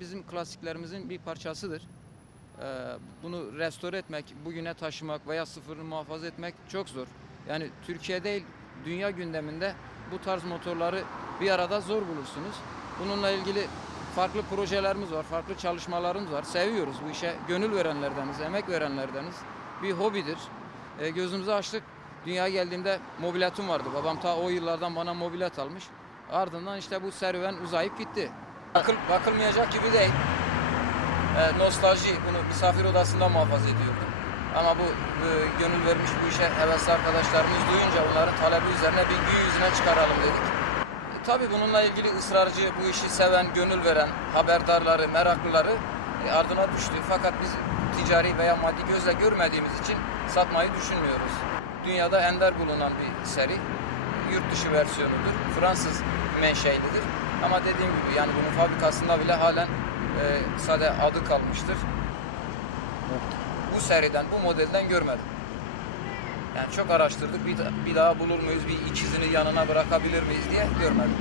bizim klasiklerimizin bir parçasıdır. Ee, bunu restore etmek, bugüne taşımak veya sıfırını muhafaza etmek çok zor. Yani Türkiye değil, dünya gündeminde bu tarz motorları bir arada zor bulursunuz. Bununla ilgili farklı projelerimiz var, farklı çalışmalarımız var. Seviyoruz bu işe, gönül verenlerdeniz, emek verenlerdeniz. Bir hobidir. Ee, gözümüzü açtık. Dünyaya geldiğimde mobiletim vardı. Babam ta o yıllardan bana mobilet almış. Ardından işte bu serüven uzayıp gitti. Bakıl, bakılmayacak gibi değil. Ee, nostalji, bunu misafir odasında muhafaza ediyordum. Ama bu, bu gönül vermiş bu işe hevesli arkadaşlarımız duyunca onların talebi üzerine bir gün yüzüne çıkaralım dedik. E, tabii bununla ilgili ısrarcı, bu işi seven, gönül veren, haberdarları, meraklıları e, ardına düştü. Fakat biz ticari veya maddi gözle görmediğimiz için satmayı düşünmüyoruz. Dünyada ender bulunan bir seri. Yurt dışı versiyonudur. Fransız menşelidir. Ama dediğim gibi yani bunun fabrikasında bile halen e, sade adı kalmıştır. Bu seriden, bu modelden görmedim. Yani çok araştırdık. Bir, bir daha bulur muyuz? Bir ikizini yanına bırakabilir miyiz diye görmedim.